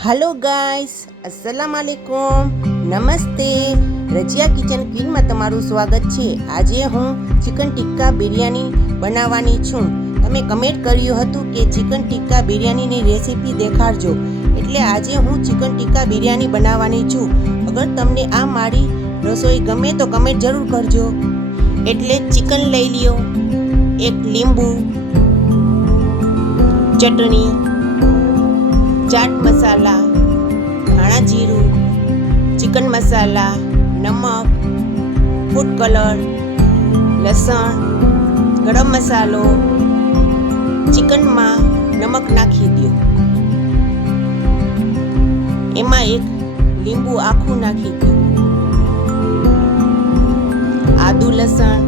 Hello guys, अस्सलाम वालेकुम, नमस्ते। रजिया किचन क्वीन में तमाરું સ્વાગત છે। આજે હું ચિકન ટિક્કા બિરયાની બનાવવાની છું। તમે કમેન્ટ કર્યું હતું કે ચિકન ટિક્કા બિરયાનીની રેસીપી દેખાડજો, એટલે આજે હું ચિકન ટિક્કા બિરયાની બનાવવાની છું। અગર તમને આ મારી રસોઈ ગમે તો કમેન્ટ જરૂર કરજો। એટલે ચિકન લઈ લ્યો, એક લીંબુ, ચટણી, ચાટ મસાલા, ધાણા જીરું, ચિકન મસાલા, નમક, ફૂડ કલર, લસણ, ગરમ મસાલો। ચિકનમાં નમક નાખી દો, એમાં એક લીંબુ આખું નાખી દો, આદુ લસણ,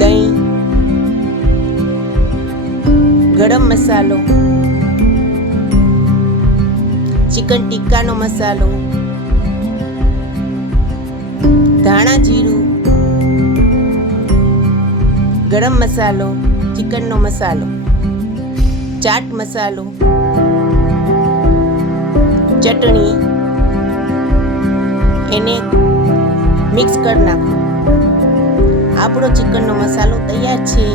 દહીં, ગરમ મસાલો, ચિકન ટિક્કાનો મસાલો, ધાણા જીરું, ગરમ મસાલો, ચિકનનો મસાલો, ચાટ મસાલો, ચટણી, એને મિક્સ કરી નાખો। આપણો ચિકનનો મસાલો તૈયાર છે।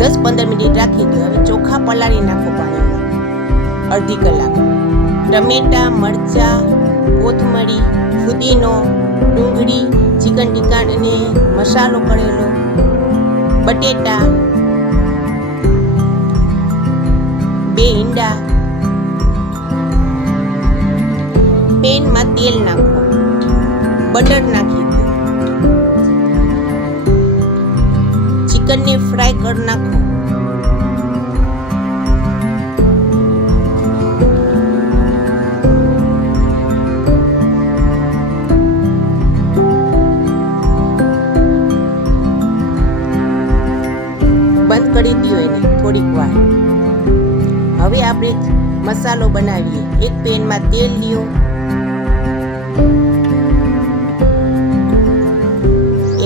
10-15 મિનિટ રાખી દો। હવે ચોખા પલાળી નાખો પાણીમાં અડધી કલાક। ટમેટા, મરચાં, કોથમરી, ફુદીનો, ડુંગળી, ચિકન ટિક્કા અને મસાલો કરેલો, બટેટા, 2 ઈંડા। પેનમાં તેલ નાખો, બટર નાખી દો, ચિકનને ફ્રાય કરી નાખો। બંધ કરી દો એને થોડીક વાર। હવે આપણે મસાલો બનાવીએ। એક પેનમાં તેલ લ્યો,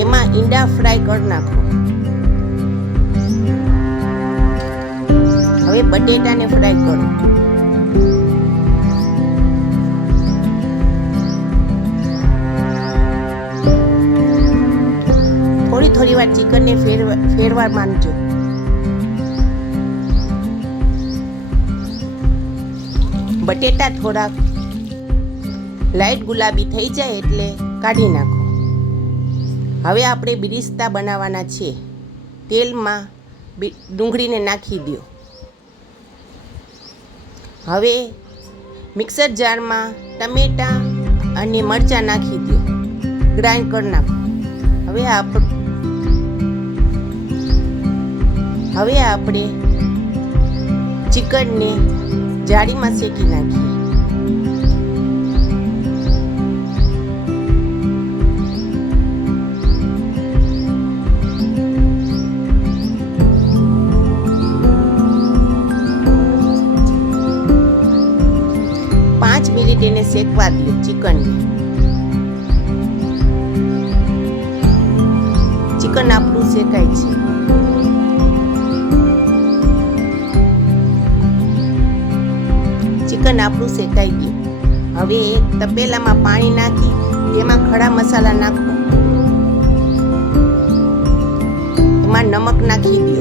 એમાં ઈંડા ફ્રાય કરી નાખો। હવે બટેટાને ફ્રાય કરો। થોડી વાર ચિકનને ફેરવા માંડજો। બટેટા થોડાક લાઈટ ગુલાબી થઈ જાય એટલે કાઢી નાખો। હવે આપણે બિરિસ્તા બનાવવાના છે। તેલમાં ડુંગળીને નાખી દો। હવે મિક્સર જારમાં ટમેટા અને મરચાં નાખી દો, ગ્રાઇન્ડ કરી નાખો। હવે આપણે ચિકનને જાળીમાં શેકી નાખીએ। મિનિટ એને શેકવા દો ચિકનને। ચિકન આપણું શેકાય છે। ચિકન આપણું શેકાઈ ગયું। હવે એક તપેલામાં પાણી નાખી તેમાં ખડા મસાલા નાખો, એમાં નમક નાખી દો,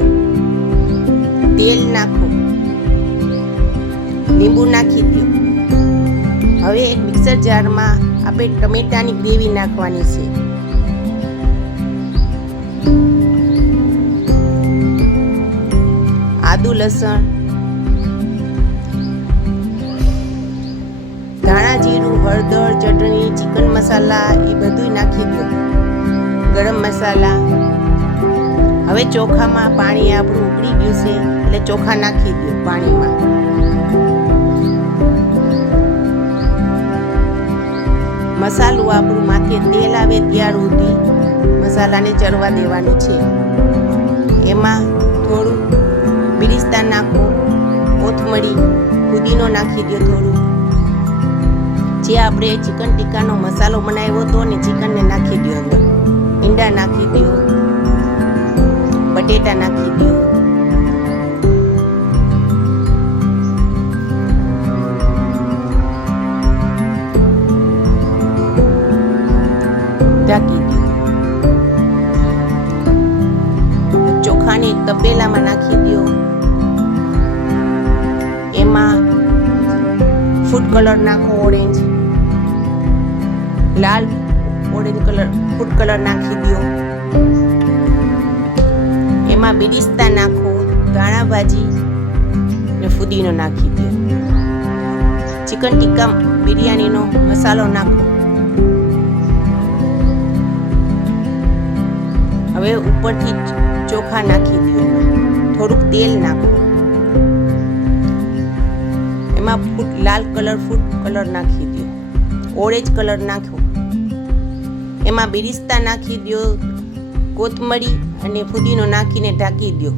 તેલ નાખો, લીંબુ નાખી દો। હવે એક મિક્સર જારમાં આપણે ટમેટાની ગ્રેવી નાખવાની છે। આદુ લસણ, ધાણા જીરું, હળદર, ચટણી, ચિકન મસાલા એ બધું નાખી દો, ગરમ મસાલા। હવે ચોખામાં પાણી આપણું ઉકળી ગયું છે એટલે ચોખા નાખી દો પાણીમાં। મસાલું આપણું માથે તેલ આવે ત્યાર સુધી મસાલાને ચરવા દેવાનું છે। એમાં થોડું બિરિસ્તા નાખો, કોથમરી, ફુદીનો નાખી દો થોડું। જે આપણે ચિકન ટિક્કાનો મસાલો બનાવ્યો હતો ને ચિકનને નાખી દો અંદર। ઈંડા નાખી દો, બટેટા નાખી દો, ઢાંકી દો. ચોખાને તપેલામાં નાખી દો. એમાં ફૂડ કલર નાખો, ઓરેન્જ, લાલ ઓરેન્જ કલર ફૂડ કલર નાખી દો. એમાં બેરિસ્તા નાખો, ધાણા ભાજી ને ફુદીનો નાખી દો. ચિકન ટિક્કા બિરયાનીનો મસાલો નાખો. હવે ઉપરથી ચોખા નાખી દો. થોડુંક તેલ નાખો. એમાં લાલ ફૂડ કલર નાખી દો. ઓરેન્જ કલર નાખો. એમાં બેરિસ્તા નાખી દો. કોથમરી અને ફુદીનો નાખીને ઢાંકી દો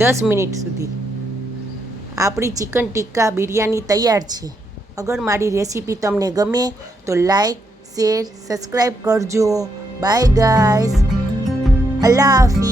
10 મિનિટ સુધી. આપણી ચિકન ટિક્કા બિરયાની તૈયાર છે. અગર મારી રેસીપી તમને ગમે તો લાઈક, શેર, સબસ્ક્રાઈબ કરજો. બાય ગાઈસ, અલ્લાહ હાફિઝ.